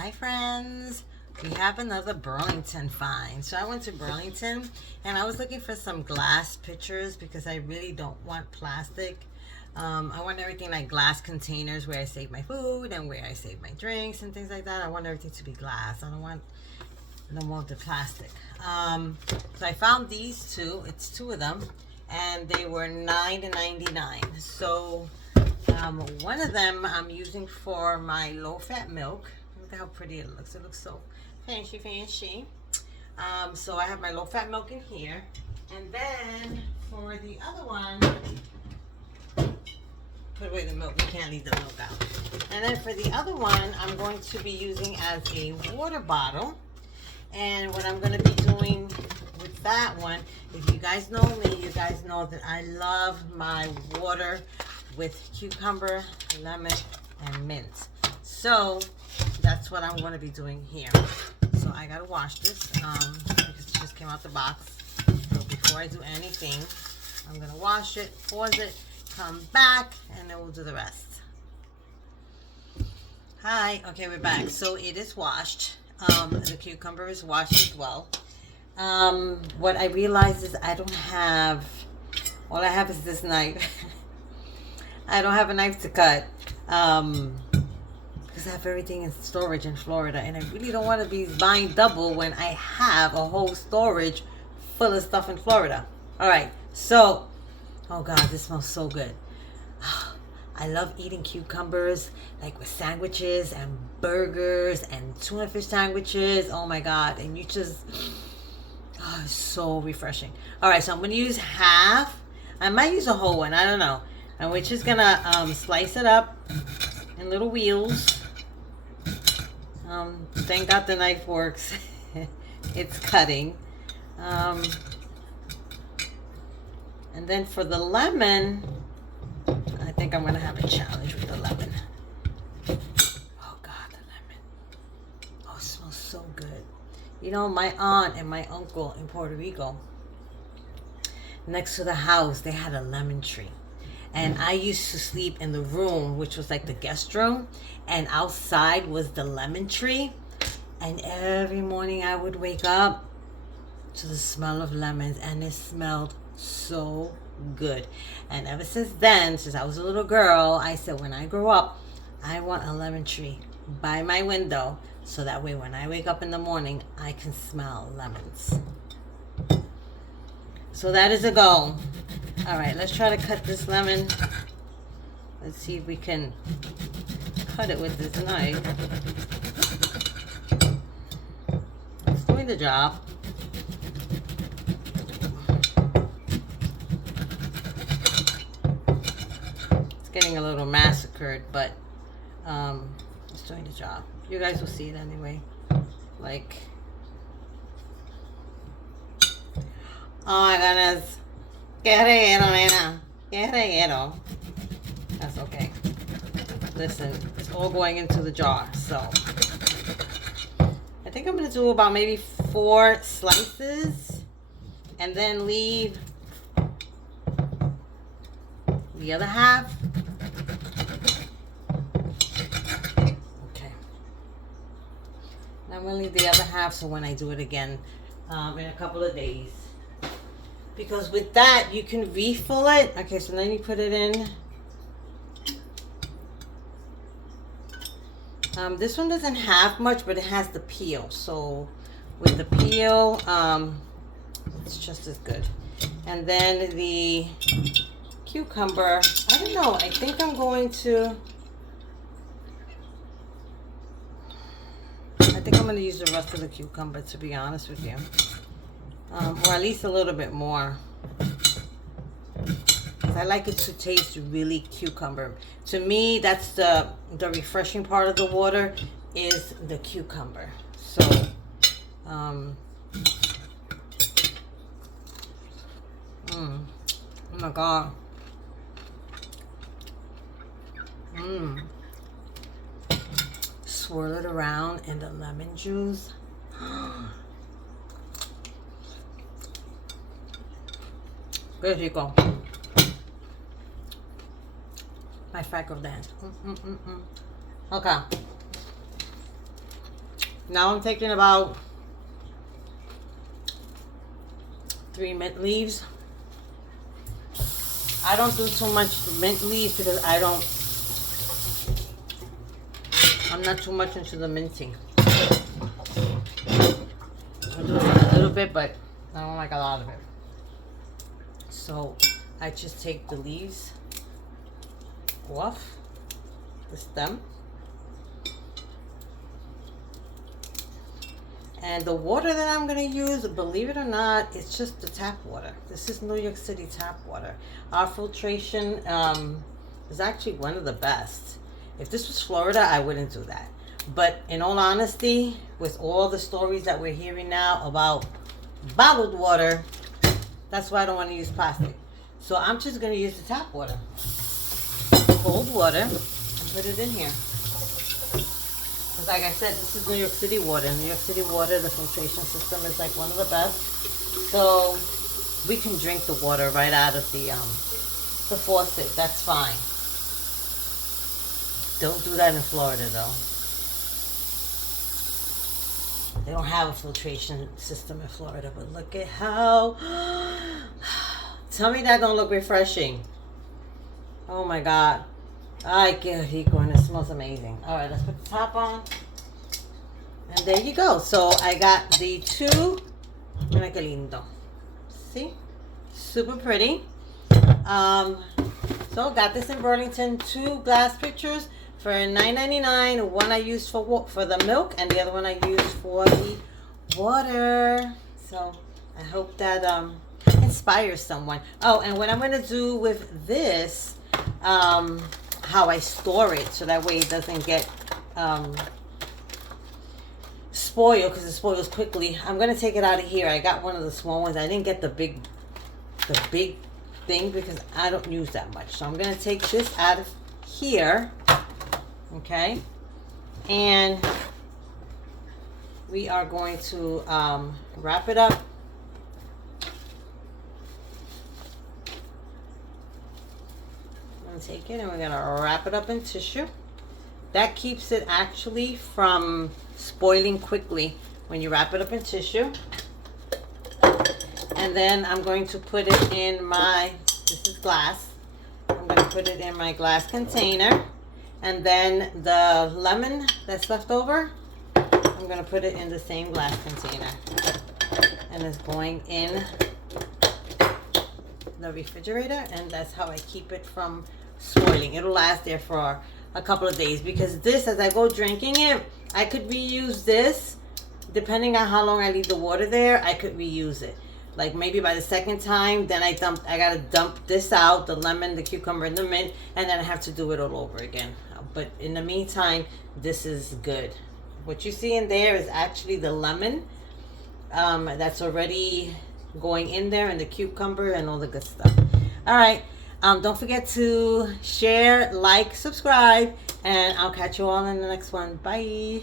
Hi friends, we have another Burlington find. So I went to Burlington and I was looking for some glass pitchers because I really don't want plastic. I want everything like glass containers where I save my food and where I save my drinks and things like that. I want everything to be glass. I don't want no more of the plastic. So I found these two. It's two of them and they were $9.99. So one of them I'm using for my low-fat milk. Look how pretty it looks. It looks so fancy. So I have my low-fat milk in here. And then for the other one, put away the milk. We can't leave the milk out. And then for the other one, I'm going to be using as a water bottle. And what I'm going to be doing with that one, if you guys know me, you guys know that I love my water with cucumber, lemon, and mint. So that's what I'm going to be doing here. So I got to wash this because it just came out the box. So before I do anything, I'm going to wash it, pause it, come back, and then we'll do the rest. Hi, okay, we're back. So it is washed. The cucumber is washed as well. What I realized is I don't have, all I have is this knife. I don't have a knife to cut because I have everything in storage in Florida and I really don't want to be buying double when I have a whole storage full of stuff in Florida. All right, so, oh God, this smells so good. I love eating cucumbers like with sandwiches and burgers and tuna fish sandwiches. Oh my God, and you just, oh, it's so refreshing. All right, so I'm going to use half. I might use a whole one, I don't know. And we're just gonna slice it up in little wheels. Thank God the knife works. It's cutting. And then for the lemon, I think I'm gonna have a challenge with the lemon. Oh God, the lemon. Oh, it smells so good. You know, my aunt and my uncle in Puerto Rico, next to the house, they had a lemon tree. And I used to sleep in the room, which was like the guest room. And outside was the lemon tree. And every morning I would wake up to the smell of lemons. And it smelled so good. And ever since then, since I was a little girl, I said when I grow up, I want a lemon tree by my window. So that way when I wake up in the morning, I can smell lemons. So that is a goal. All right, let's try to cut this lemon. Let's see if we can cut it with this knife. It's doing the job. It's getting a little massacred, but it's doing the job. You guys will see it anyway. Like, oh my goodness. Que reguero, nena. Que reguero. That's okay. Listen, it's all going into the jar. So, I think I'm going to do about maybe 4 slices. And then leave the other half. Okay. And I'm going to leave the other half so when I do it again in a couple of days. Because with that, you can refill it. Okay, so then you put it in. This one doesn't have much, but it has the peel. So with the peel, it's just as good. And then the cucumber, I don't know. I think I'm going to use the rest of the cucumber, to be honest with you. Or at least a little bit more. I like it to taste really cucumber. To me, that's the refreshing part of the water is the cucumber. So, oh my God. Swirl it around in the lemon juice. Qué rico. My fat girl dance. Okay. Now I'm taking about 3 mint leaves. I don't do too much mint leaves because I'm not too much into the minting. I do a little bit, but I don't like a lot of it. So I just take the leaves off the stem. And the water that I'm going to use, believe it or not, it's just the tap water. This is New York City tap water. Our filtration is actually one of the best. If this was Florida, I wouldn't do that. But in all honesty, with all the stories that we're hearing now about bottled water, that's why I don't want to use plastic. So I'm just going to use the tap water. Cold water, and put it in here. Like I said, this is New York City water. New York City water, the filtration system is like one of the best. So we can drink the water right out of the faucet. That's fine. Don't do that in Florida though. They don't have a filtration system in Florida, but look at how... Tell me that don't look refreshing. Oh my God. Ay, qué rico, and it smells amazing. All right, let's put the top on. And there you go. So I got the 2. Mira qué lindo. See? Super pretty. So got this in Burlington. 2 glass pitchers for $9.99. One I used for the milk, and the other one I used for the water. So I hope that inspires someone. Oh, and what I'm going to do with this... how I store it so that way it doesn't get spoiled, because it spoils quickly. I'm gonna take it out of here. I got one of the small ones. I didn't get the big thing because I don't use that much. So I'm gonna take this out of here, okay, and we are going to wrap it up. Take it and we're gonna wrap it up in tissue. That keeps it actually from spoiling quickly when you wrap it up in tissue. And then I'm going to put it in my, this is glass, I'm going to put it in my glass container. And then the lemon that's left over, I'm going to put it in the same glass container. And it's going in the refrigerator, and that's how I keep it from spoiling. It'll last there for a couple of days, because this, as I go drinking it, I could reuse this depending on how long I leave the water there. I could reuse it, like maybe by the second time, then I gotta dump this out, the lemon, the cucumber, and the mint, and then I have to do it all over again. But in the meantime, this is good. What you see in there is actually the lemon that's already going in there, and the cucumber and all the good stuff. All right, don't forget to share, like, subscribe, and I'll catch you all in the next one. Bye.